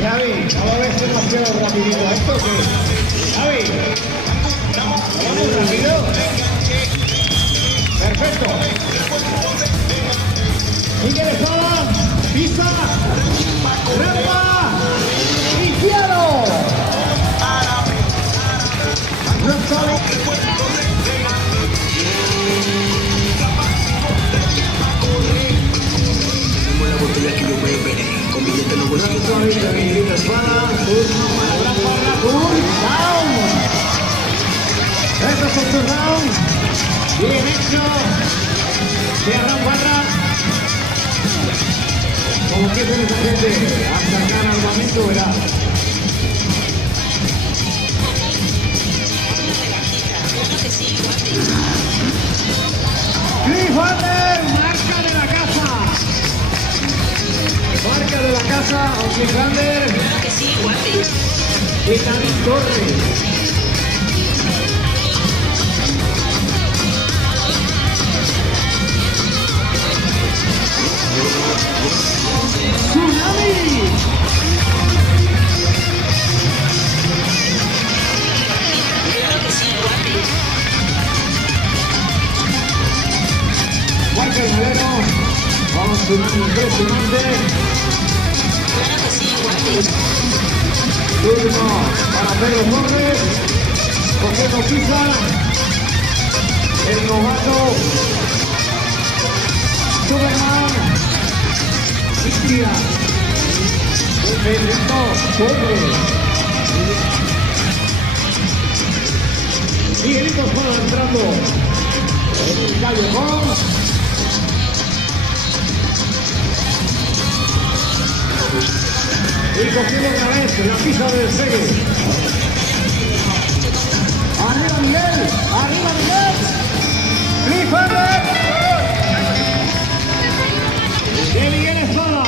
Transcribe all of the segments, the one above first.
Javi, vamos a ver si nos queda rapidito esto. Javi, ¿vamos rápido? Perfecto. Miguel Espada, pisa, rampa, izquierdo. Tenemos la botella que yo puedo ver, con billete en los bolsillos. Miguel Espada, turno para rampa, down. Eso es un down. Bien hecho. Cierra barra. Como que tiene esa gente a sacar armamento, ¿verdad? Cliffhanger, marca de la casa. Marca de la casa, Cliffhanger. Que sí, guapi. Y David Torres. ¡Tsunami! Claro que sí, guapi. Marca el Moreno. Vamos, Tsunami impresionante. Claro que sí, guapi. Turno para Pedro Torres. José Coquiza. El novato. Superman. Cintia. Federico Pobre. Miguelito Espada entrando en el callejón. Y cogiendo otra vez la pista de despegue. Arriba Miguel. Arriba Miguel. Cliffhanger. De Miguel Espada.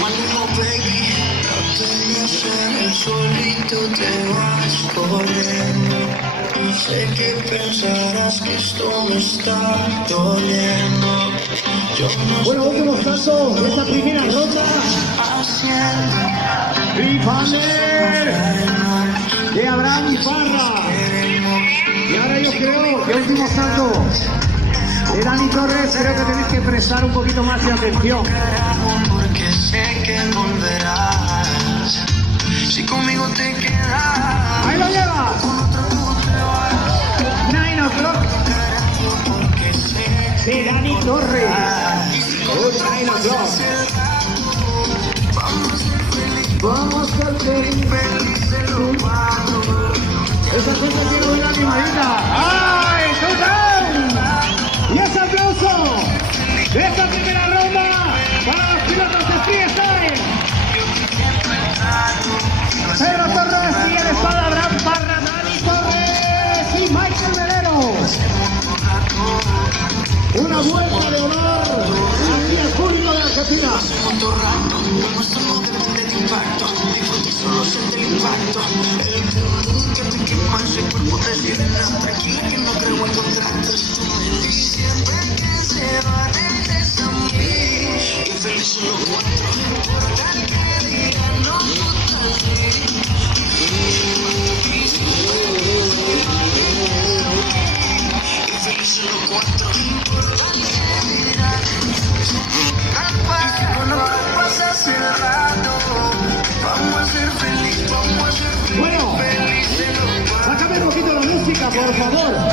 Maluma, baby, traté de hacer el solito, te vas corriendo. Y sé que pensarás que esto me está doliendo. Yo no Bueno, último salto de esta primera ronda. haciendo Cliffhanger de Abraham Parra. Y ahora yo creo que último salto de Dani Torres. Creo que tenéis que prestar un poquito más de atención. porque sé que volverás. Si conmigo te quedas, Ahí lo lleva. 9 o'clock porque sé de Dani Torres. 9 o'clock. Vamos a ser felices los cuatro. Esa cosa tiene una animadita. ¡Ay, total! Y ese aplauso de esta primera ronda para los pilotos de freestyle. Pedro Torres, Miguel Espada, Abraham Parra, Dani Torres y Michael Melero. Una vuelta de honor al día público de Argentina. motorrando, como estamos de impacto. Disfruta solo siente el impacto. El que te quema ese cuerpo te libera. Tranquila que no creo encontrarte. Y siempre que se va regresas a mí. Y felices los cuatro. Importa el que digan, no estás así. Y felices los cuatro. Importa el que dirán. No pasas el rato. Vamos a ser felices, vamos a ser Bueno, felices. sácame un poquito la música, por favor.